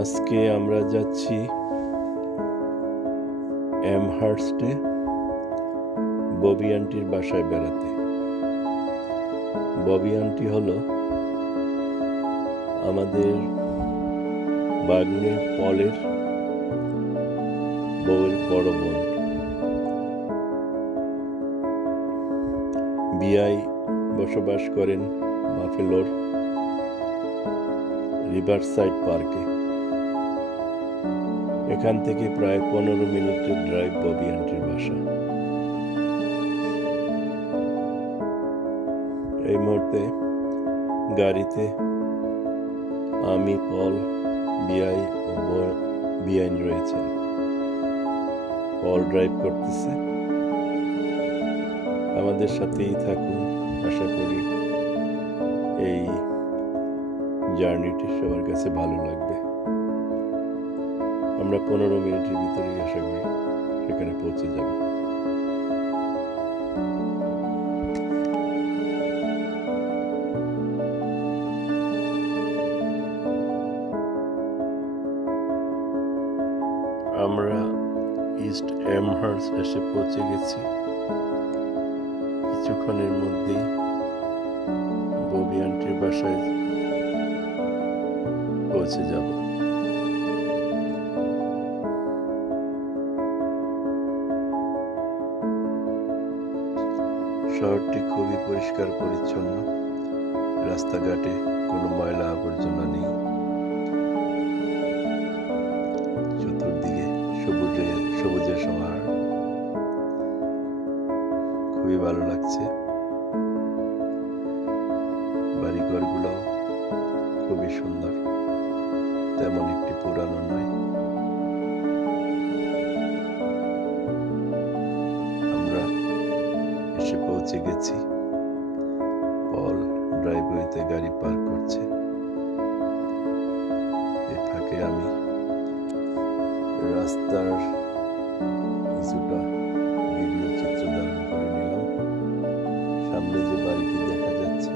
আজকে আমরা যাচ্ছি এমহার্স্টে ববি আন্টির বাসায় বেড়াতে। ববি আন্টি হলো আমাদের বাগ্নে পলের বউয়ের বড় বোন। বিআই বসবাস করেন বাফেলোর রিভারসাইড পার্কে। এখান থেকে প্রায় 15 মিনিটের ড্রাইভ ববি আন্টির বাসা। এই মুহূর্তে গাড়িতে আমি, পল, বিআই ও বিআইন রয়েছেন। পল ড্রাইভ করতেছে। আমাদের সাথেই থাকুন, আশা করি এই জার্নিটি সবার কাছে ভালো লাগবে। আমরা 15 মিনিটের ভিতরেই আশা করি সেখানে পৌঁছে যাব। আমরা ইস্ট এমহার্স্ট এসে পৌঁছে গেছি। কিছুক্ষণের মধ্যেই ববি আন্টির বাসায় পৌঁছে যাব। শহরটি খুবই পরিষ্কার পরিচ্ছন্ন। রাস্তাঘাটে কোনো ময়লা আবর্জনা নেই। চতুর্দিকে সবুজের সমাহার। খুবই ভালো লাগছে। বাড়িঘরগুলো খুবই সুন্দর, তেমন একটি পুরানো নয়। আমরা এসে পৌঁছে গেছি। পল ড্রাইভওয়েতে গাড়ি পার্ক করছে। এই ফাঁকে আমি রাস্তার কিছুটা ভিডিও চিত্র ধারণ করে নিলাম। সামনে যে বাড়িটি দেখা যাচ্ছে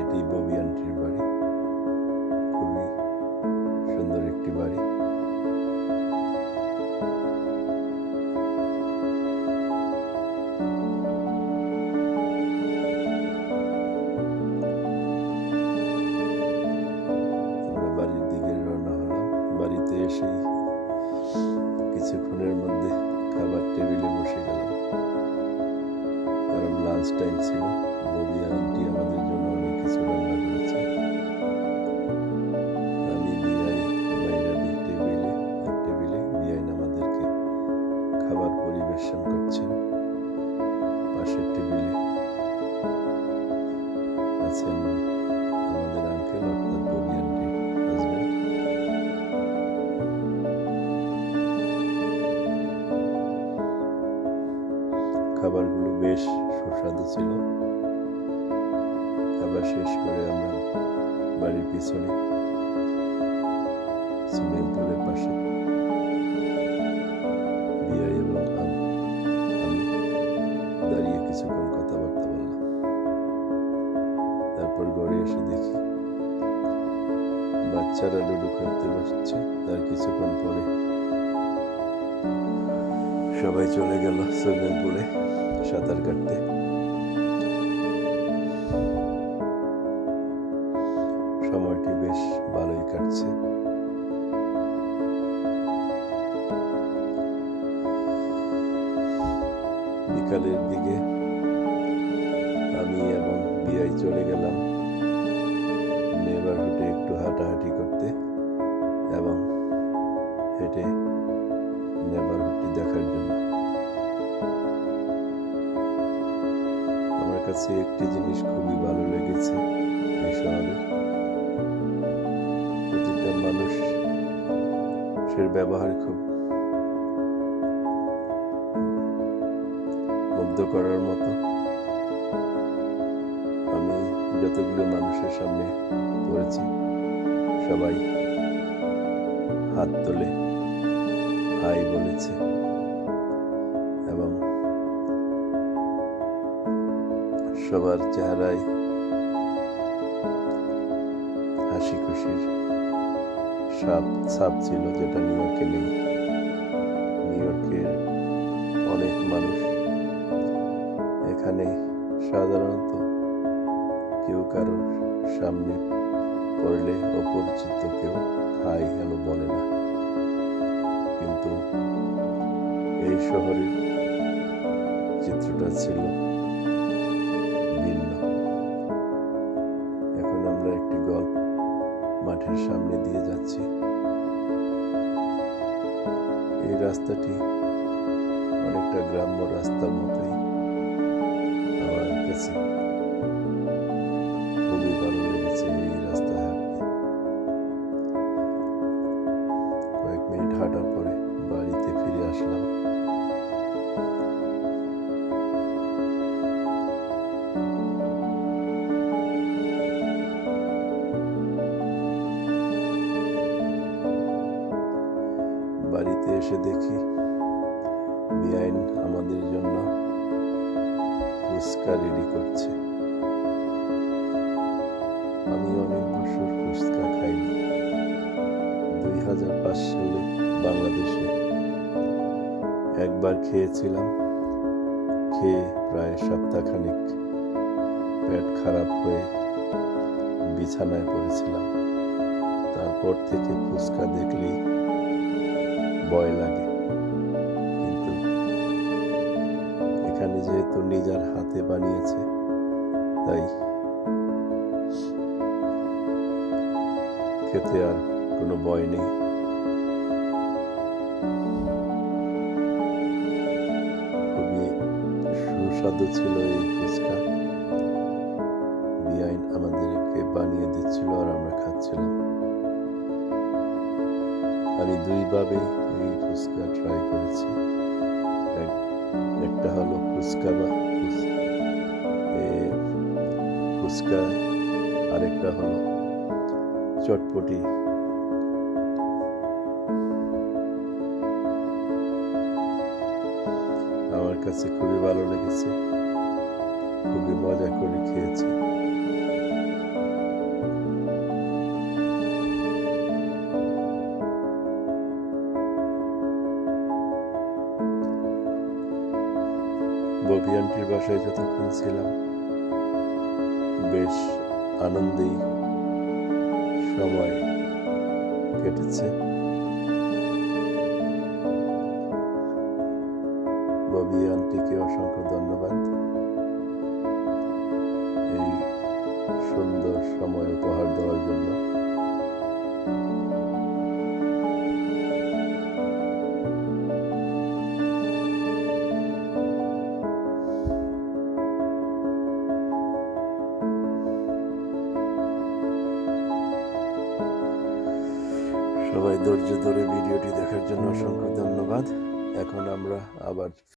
এটি ববি আন্টির বাড়ি। খুবই সুন্দর একটি বাড়ি। আমরা বাড়ির দিকে রওনা হলাম। বাড়িতে এসেই কিছুক্ষণের মধ্যে খাবার টেবিলে বসে গেলাম, কারণ লাঞ্চ টাইম ছিল। ববি আন্টি আমাদের জন্য অনেক কিছু রান্না করেছে। আমি, বিআই বাইরে টেবিলে বিআইন আমাদেরকে খাবার পরিবেশন করছেন। পাশের টেবিলে আছেন আমাদের আঙ্কেল, অর্থাৎ ববি আন্টির হাজবেন্ড। খাবারগুলো বেশ সুস্বাদু ছিল। খাবার শেষ করে আমরা বাড়ির পিছনে সুইমিং পুলের পাশে বিআই এবং আমি দাঁড়িয়ে কিছুক্ষণ কথাবার্তা বললাম। তারপর ঘরে এসে দেখি বাচ্চারা লুডো খেলতে বসছে। তার কিছুক্ষণ পরে সবাই চলে গেল সুইমিং পুলে সাঁতার কাটতে। সময়টি বেশ ভালোই কাটছে। বিকালের দিকে আমি এবং বিআই চলে গেলাম নেবারহুডে একটু হাঁটাহাঁটি করতে এবং হেঁটে নেবারহুডটি দেখার জন্য। আমার কাছে একটি জিনিস খুবই ভালো লেগেছে এই শহরের। প্রতিটা মানুষের ব্যবহার খুব মুগ্ধ করার মতো। আমি যতগুলো মানুষের সামনে পড়েছি সবাই হাত তুলে হাই বলেছে এবং সবার চেহারায় হাসি খুশির সাপ ছাপ ছিল, যেটা নিউ ইয়র্কে নেই। নিউ ইয়র্কের অনেক মানুষ এখানে সাধারণত কেউ কারোর সামনে পড়লে অপরিচিত কেউ হাই হ্যালো বলে না, কিন্তু এই শহরের চিত্রটা ছিল ভিন্ন। এখন আমরা একটি গল্ফ মাঠের সামনে দিয়ে যাচ্ছি। এই রাস্তাটি অনেকটা গ্রাম্য রাস্তার মতোই আমার কাছে খুবই ভালো লেগেছে এই রাস্তায় হাঁটতে। কয়েক মিনিট হাঁটার পরে বাড়িতে ফিরে আসলাম। বাড়িতে এসে দেখি বিআইন আমাদের জন্য ফুচকা রেডি করছে। আমি অনেক বছর ফুচকা খাইনি। 2005 সালে বাংলাদেশে একবার খেয়েছিলাম। খেয়ে প্রায় সপ্তাহখানেক পেট খারাপ হয়ে বিছানায় পড়েছিলাম। তারপর থেকে ফুচকা দেখলেই ভয় লাগে, কিন্তু এখানে যেহেতু নিজের হাতে বানিয়েছে তাই খেতে আর কোনো ভয় নেই। খুবই সুস্বাদু ছিল এই ফুচকা। বিআইন আমাদেরকে বানিয়ে দিচ্ছিল আর আমরা খাচ্ছিলাম। আমি দুইভাবে এই ফুচকা ট্রাই করেছি। একটা হলো ফুচকা, আরেকটা হলো চটপটি। আমার কাছে খুবই ভালো লেগেছে, খুবই মজা করে খেয়েছি। ববি আন্টির বাসায় যতক্ষণ ছিলাম বেশ আনন্দেই সময় কেটেছে। ববি আন্টিকে অসংখ্য ধন্যবাদ এই সুন্দর সময় উপহার দেওয়ার জন্য। সবাই ধৈর্য ধরে ভিডিওটি দেখার জন্য অসংখ্য ধন্যবাদ। এখন আমরা আবার